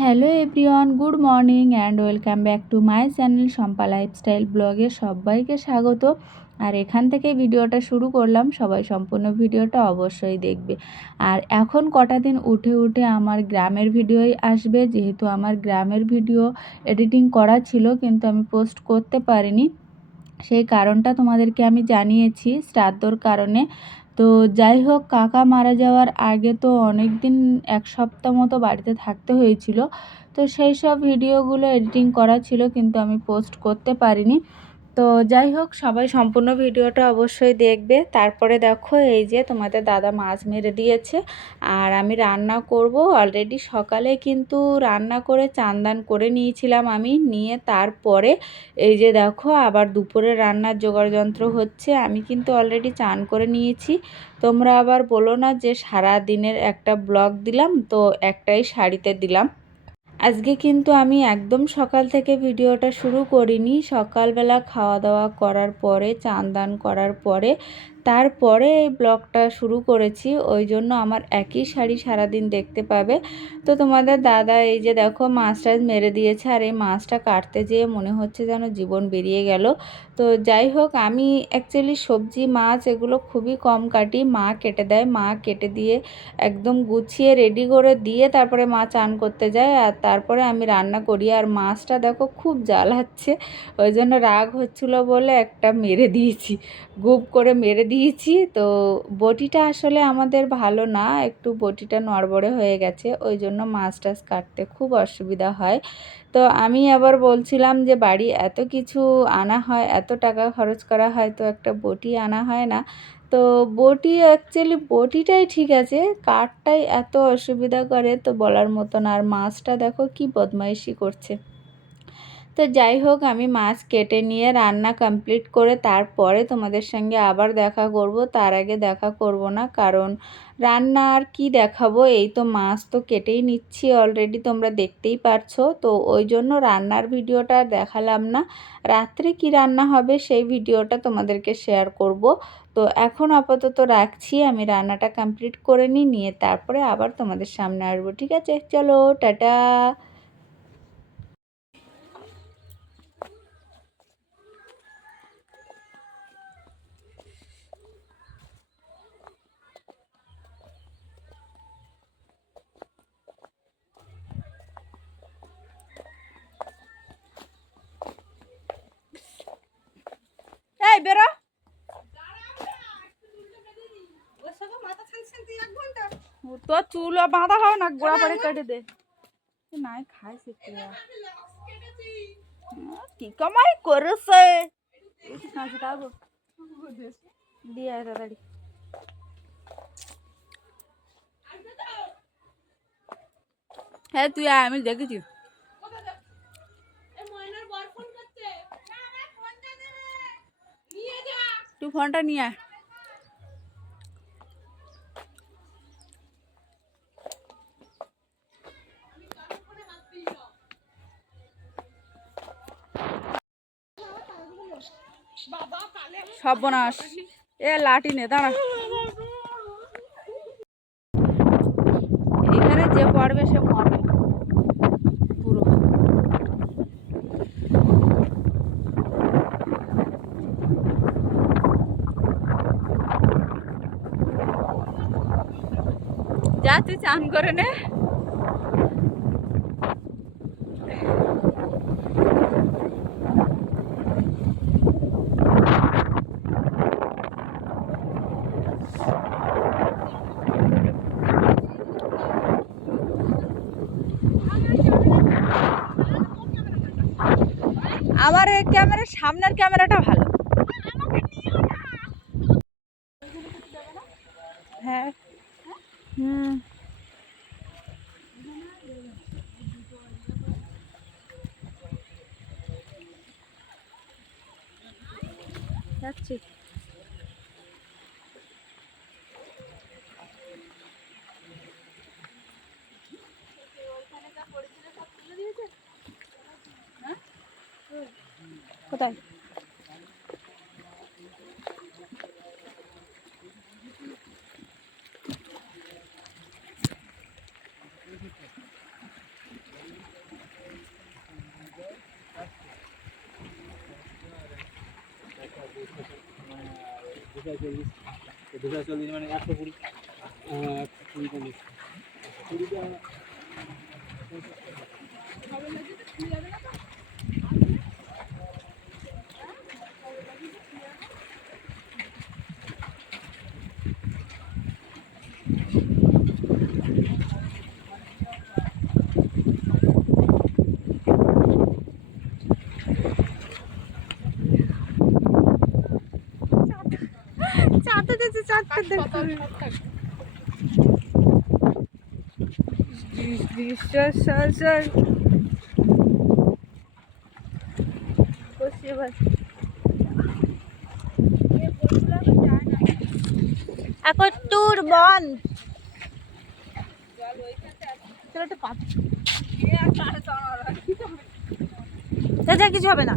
Hello everyone, good morning and welcome back to my channel Shampa lifestyle ব্লগে সবাইকে স্বাগত। আর এখান থেকে ভিডিওটা শুরু করলাম, সবাই সম্পূর্ণ ভিডিওটা অবশ্যই দেখবে। আর এখন কটা দিন উঠে আমার গ্রামের ভিডিওই আসবে, যেহেতু আমার গ্রামের ভিডিও এডিটিং করা ছিল কিন্তু আমি পোস্ট করতে পারিনি। সেই কারণটা তোমাদেরকে আমি জানিয়েছি শ্রাদ্ধর কারণে। তো যাই হোক, কাকা মারা যাওয়ার আগে তো অনেক দিন, এক সপ্তাহ মতো বাড়িতে থাকতে হয়েছিল। তো সেই সব ভিডিওগুলো এডিটিং করা ছিল কিন্তু আমি পোস্ট করতে পারিনি। তো যাই হোক, সবাই সম্পূর্ণ ভিডিওটা অবশ্যই দেখবে। তারপরে দেখো, এই যে তোমাদের দাদা মাছ মেরে দিয়েছে আর আমি রান্না করব। অলরেডি সকালে কিন্তু রান্না করে চান করে নিয়েছিলাম আমি, নিয়ে তারপরে এই যে দেখো আবার দুপুরে রান্নার জোগাড় যন্ত্র হচ্ছে। আমি কিন্তু অলরেডি চান করে নিয়েছি। তোমরা আবার বলো না যে সারা দিনের একটা ব্লগ দিলাম, তো একটাই শাড়িতে দিলাম। আজকে কিন্তু আমি একদম সকাল থেকে ভিডিওটা শুরু করিনি। সকালবেলা খাওয়া দাওয়া করার পরে, চান করার পরে তারপরে এই ব্লগটা শুরু করেছি। ওই জন্য আমার একই শাড়ি সারাদিন দেখতে পাবে। তো তোমাদের দাদা এই যে দেখো মাছটা মেরে দিয়েছে, আর এই মাছটা কাটতে যেয়ে মনে হচ্ছে যেন জীবন বেরিয়ে গেল। তো যাই হোক, আমি অ্যাকচুয়ালি সবজি মাছ এগুলো খুবই কম কাটি, মা কেটে দেয়। মা কেটে দিয়ে একদম গুছিয়ে রেডি করে দিয়ে তারপরে মা চান করতে যায়, আর তারপরে আমি রান্না করি। আর মাছটা দেখো খুব জ্বালাচ্ছে, ওই জন্য রাগ হচ্ছিলো বলে একটা মেরে দিয়েছি, গুপ করে মেরে দিয়েছি। তো বটিটা আসলে আমাদের ভালো না, একটু বটিটা নড়বড়ে হয়ে গেছে, ওই জন্য মাছ টাছ কাটতে খুব অসুবিধা হয়। তো আমি আবার বলছিলাম যে বাড়ি এত কিছু আনা হয়, এত টাকা খরচ করা হয়, তো একটা বটি আনা হয় না। তো বটি অ্যাকচুয়ালি বটিটাই ঠিক আছে, কাঠটাই এত অসুবিধা করে তো বলার মতো না। আর মাছটা দেখো কি বদমাইশি করছে। তো যাই হোক, আমি মাছ কেটে নিয়ে রান্না কমপ্লিট করে তারপরে তোমাদের সঙ্গে আবার দেখা করব। তার আগে দেখা করব না, কারণ রান্না আর কি দেখাবো, এই তো মাছ তো কেটেই নিচ্ছি অলরেডি, তোমরা দেখতেই পারছো। তো ওই জন্য রান্নার ভিডিওটা দেখালাম না। রাত্রে কি রান্না হবে সেই ভিডিওটা তোমাদেরকে শেয়ার করব। তো এখন আপাতত রাখছি, আমি রান্নাটা কমপ্লিট করে নিয়ে তারপরে আবার তোমাদের সামনে আসবো। ঠিক আছে, চলো টাটা। এই বেরো, তোর চুল বাঁধা হয় না, গোড়া পরে কেটে দে। নাই খাইছে কি কামাই করেছে দিয়ে তাড়াতাড়ি। হ্যাঁ তুই আয়, আমি দেখেছি। তুই ফোনটা নিয়ে আয়। সর্বনাশ, এ লাঠি নে, দাঁড়া। এখানে যে পড়বে সে মরবে পুরো। যা তুই চান করে নে। আমার এই ক্যামেরার সামনের ক্যামেরাটা ভালো। হ্যাঁ, হুম, যাচ্ছি। কোথায়? 240 মানে 120 120 কুড়িটা এখন ট্যুর বন্ধ। যা কিছু হবে না।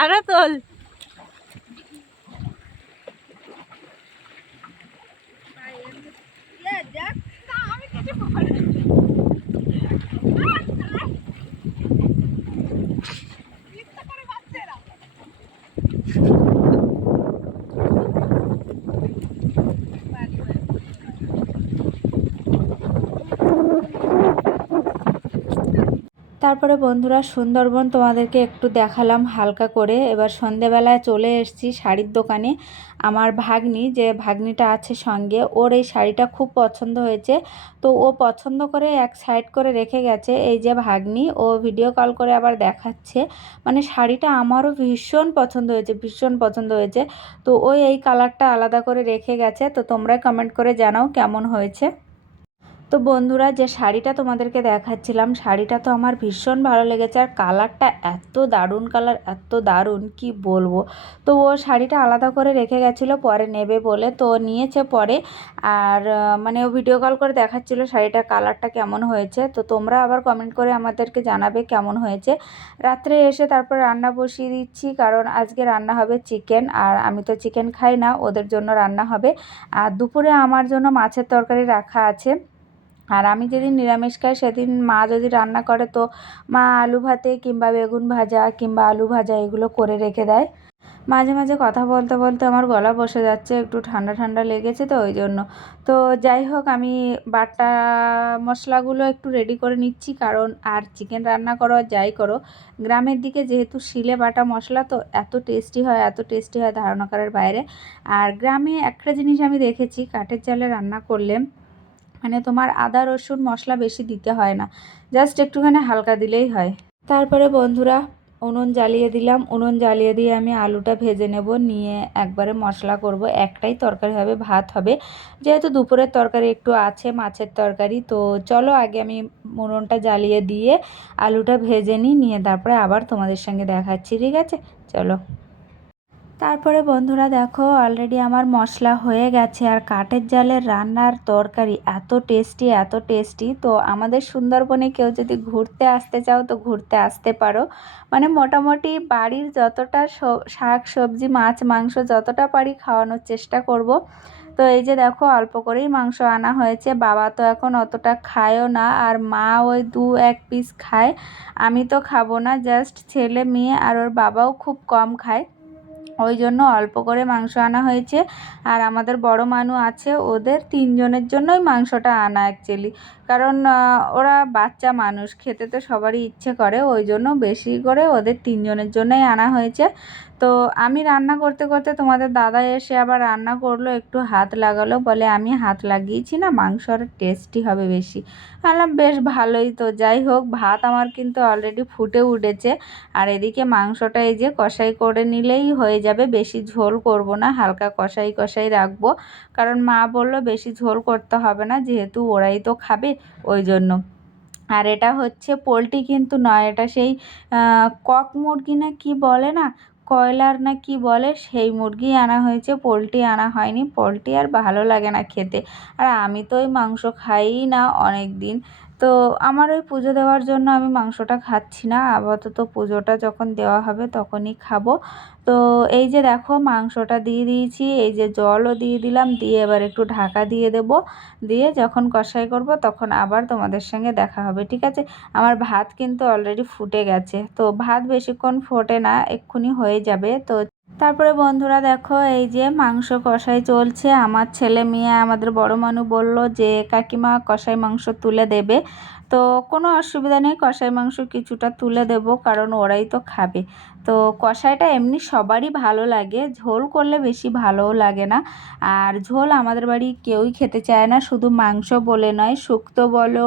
আরো তোল। তারপরে বন্ধুরা সুন্দরবন তোমাদেরকে একটু দেখালাম হালকা করে। এবার সন্ধেবেলায় চলে এসেছি শাড়ির দোকানে। আমার ভাগ্নি, যে ভাগ্নিটা আছে সঙ্গে, ওর এই শাড়িটা খুব পছন্দ হয়েছে, তো ও পছন্দ করে এক সাইড করে রেখে গেছে। এই যে ভাগ্নি, ও ভিডিও কল করে আবার দেখাচ্ছে। মানে শাড়িটা আমারও ভীষণ পছন্দ হয়েছে, ভীষণ পছন্দ হয়েছে। তো ও এই কালারটা আলাদা করে রেখে গেছে। তো তোমরা কমেন্ট করে জানাও কেমন হয়েছে। তো বন্ধুরা, যে শাড়িটা তোমাদেরকে দেখাচ্ছিলাম, শাড়িটা তো আমার ভীষণ ভালো লেগেছে। আর কালারটা এত দারুণ কালার, এত দারুণ কি বলবো। তো ও শাড়িটা আলাদা করে রেখে গেছিলো পরে নেবে বলে, তো নিয়েছে পরে। আর মানে ও ভিডিও কল করে দেখাচ্ছিলো শাড়িটার কালারটা কেমন হয়েছে। তো তোমরা আবার কমেন্ট করে আমাদেরকে জানাবে কেমন হয়েছে। রাত্রে এসে তারপর রান্না বসিয়ে দিচ্ছি, কারণ আজকে রান্না হবে চিকেন। আর আমি তো চিকেন খাই না, ওদের জন্য রান্না হবে। আর দুপুরে আমার জন্য মাছের তরকারি রাখা আছে। আর আমি যেদিন নিরামিষ খাই সেদিন মা যদি রান্না করে, তো মা আলু ভাতে কিংবা বেগুন ভাজা কিংবা আলু ভাজা এগুলো করে রেখে দেয়। মাঝে মাঝে কথা বলতে বলতে আমার গলা বসে যাচ্ছে, একটু ঠান্ডা ঠান্ডা লেগেছে, তো ওই জন্য। তো যাই হোক, আমি বাটা মশলাগুলো একটু রেডি করে নিচ্ছি, কারণ আর চিকেন রান্না করো আর যাই করো, গ্রামের দিকে যেহেতু শিলে বাটা মশলা, তো এত টেস্টি হয়, এত টেস্টি হয় ধারণা করার বাইরে। আর গ্রামে একটা জিনিস আমি দেখেছি, কাঠের জালে রান্না করলে মানে তোমার আদা রসুন মশলা বেশি দিতে হয় না, জাস্ট একটুখানি হালকা দিলেই হয়। তারপরে বন্ধুরা উনুন জ্বালিয়ে দিলাম। উনুন জ্বালিয়ে দিয়ে আমি আলুটা ভেজে নেব, নিয়ে একবারে মশলা করব। একটাই তরকারি হবে, ভাত হবে, যেহেতু দুপুরের তরকারি একটু আছে, মাছের তরকারি। তো চলো আগে আমি উনুনটা জ্বালিয়ে দিয়ে আলুটা ভেজে নিয়ে তারপরে আবার তোমাদের সঙ্গে দেখাচ্ছি, ঠিক আছে? চলো। তারপরে বন্ধুরা দেখো, অলরেডি আমার মশলা হয়ে গেছে। আর কাঠের জালের রান্নার তরকারি এত টেস্টি, এত টেস্টি। তো আমাদের সুন্দরবনে কেউ যদি ঘুরতে আসতে চাও, তো ঘুরতে আসতে পারো। মানে মোটামুটি বাড়ির যতটা শাক সবজি মাছ মাংস যতটা পারি খাওয়ানোর চেষ্টা করব। তো এই যে দেখো, অল্প করেই মাংস আনা হয়েছে। বাবা তো এখন অতটা খায়ও না, আর মা ওই 2-1 পিস খায়। আমি তো খাবো না, জাস্ট ছেলে মেয়ে আর ওর বাবাও খুব কম খায়, ওই জন্য অল্প করে মাংস আনা হয়েছে। আর আমাদের বড় মানু আছে, ওদের 3 জনের জন্যই মাংসটা আনা অ্যাকচুয়ালি, কারণ ওরা বাচ্চা মানুষ, খেতে তো সবারই ইচ্ছে করে, ওই জন্য বেশি করে ওদের 3 জনের জন্যই আনা হয়েছে। তো আমি রান্না করতে করতে তোমাদের দাদা এসে আবার রান্না করলো, একটু হাত লাগালো, বলে আমি হাত লাগিয়েছি না, মাংস আর টেস্টি হবে বেশি। বললাম বেশ ভালোই। তো যাই হোক, ভাত আমার কিন্তু অলরেডি ফুটে উঠেছে। আর এদিকে মাংসটা এই যে কষাই করে নিলেই হয়ে যাবে, বেশি ঝোল করব না, হালকা কষাই কষাই রাখবো। কারণ মা বলল বেশি ঝোল করতে হবে না, যেহেতু ওরাই তো খাবে, ওই জন্য। আর এটা হচ্ছে পোলট্রি কিন্তু নয়, এটা সেই কক মুরগি না কি বলে না, কয়লার না কি বলে সেই মুরগি আনা হয়েছে, পোলট্রি আনা হয়নি। পোলট্রি আর ভালো লাগে না খেতে, আর আমি তো ওই মাংস খাইই না অনেক দিন। তো আমার ওই পুজো দেওয়ার জন্য আমি মাংসটা খাচ্ছি না, আপাতত পুজোটা যখন দেওয়া হবে তখনই খাবো। তো এই যে দেখো মাংসটা দিয়ে দিয়েছি, এই যে জলও দিয়ে দিলাম, দিয়ে এবার একটু ঢাকা দিয়ে দেব। দিয়ে যখন কষাই করব তখন আবার তোমাদের সঙ্গে দেখা হবে, ঠিক আছে। আমার ভাত কিন্তু অলরেডি ফুটে গেছে, তো ভাত বেশিক্ষণ ফোটে না, এক্ষুনি হয়ে যাবে। তো তারপরে বন্ধুরা দেখো এই যে মাংস কষাই চলছে। আমার ছেলে মেয়ে আমাদের বড় মানু বলল যে কাকিমা কষাই মাংস তুলে দেবে, তো কোনো অসুবিধা নেই, কষাই মাংস কিছুটা তুলে দেব, কারণ ওরাই তো খাবে। তো কষাইটা এমনি সবারই ভালো লাগে, ঝোল করলে বেশি ভালোও লাগে না। আর ঝোল আমাদের বাড়ি কেউই খেতে চায় না, শুধু মাংস বলে নয়, শুক্তো বলো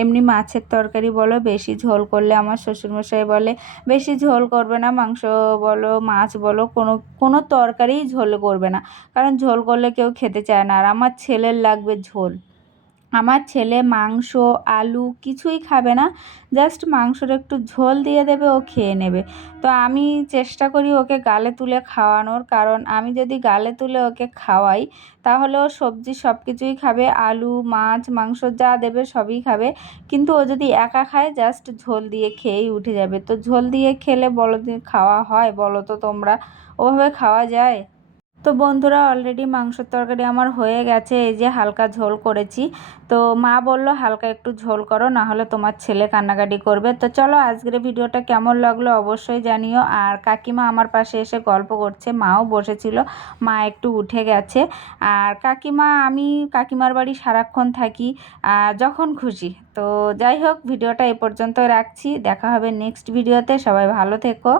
এমনি মাছের তরকারি বলো, বেশি ঝোল করলে আমার শ্বশুরমশাই বলে বেশি ঝোল করবে না, মাংস বলো মাছ বলো কোনো কোনো তরকারিই ঝোল করবে না, কারণ ঝোল করলে কেউ খেতে চায় না। আর আমার ছেলের লাগবে ঝোল, আমার ছেলে মাংস আলু কিছুই খাবে না, জাস্ট মাংসর একটু ঝোল দিয়ে দেবে ও খেয়ে নেবে। তো আমি চেষ্টা করি ওকে গালে তুলে খাওয়ানোর, কারণ আমি যদি গালে তুলে ওকে খাওয়াই তাহলে ও সবজি সব কিছুই খাবে, আলু মাছ মাংস যা দেবে সবই খাবে। কিন্তু ও যদি একা খায় জাস্ট ঝোল দিয়ে খেয়েই উঠে যাবে। তো ঝোল দিয়ে খেলে বলো খাওয়া হয় বলো তো তোমরা, ওভাবে খাওয়া যায়? তো বন্ধুরা অলরেডি মাংসের তরকারি আমার হয়ে গেছে, এই যে হালকা ঝোল করেছি। তো মা বললো হালকা একটু ঝোল করো, না হলে তোমার ছেলে কান্নাকাটি করবে। তো চলো আজকের ভিডিওটা কেমন লাগলো অবশ্যই জানিও। আর কাকিমা আমার পাশে এসে গল্প করছে, মাও বসেছিল, মা একটু উঠে গেছে। আর আমি কাকিমার বাড়ি সারাক্ষণ থাকি, যখন খুশি। তো যাই হোক ভিডিওটা এ পর্যন্ত রাখছি, দেখা হবে নেক্সট ভিডিওতে, সবাই ভালো থেকো।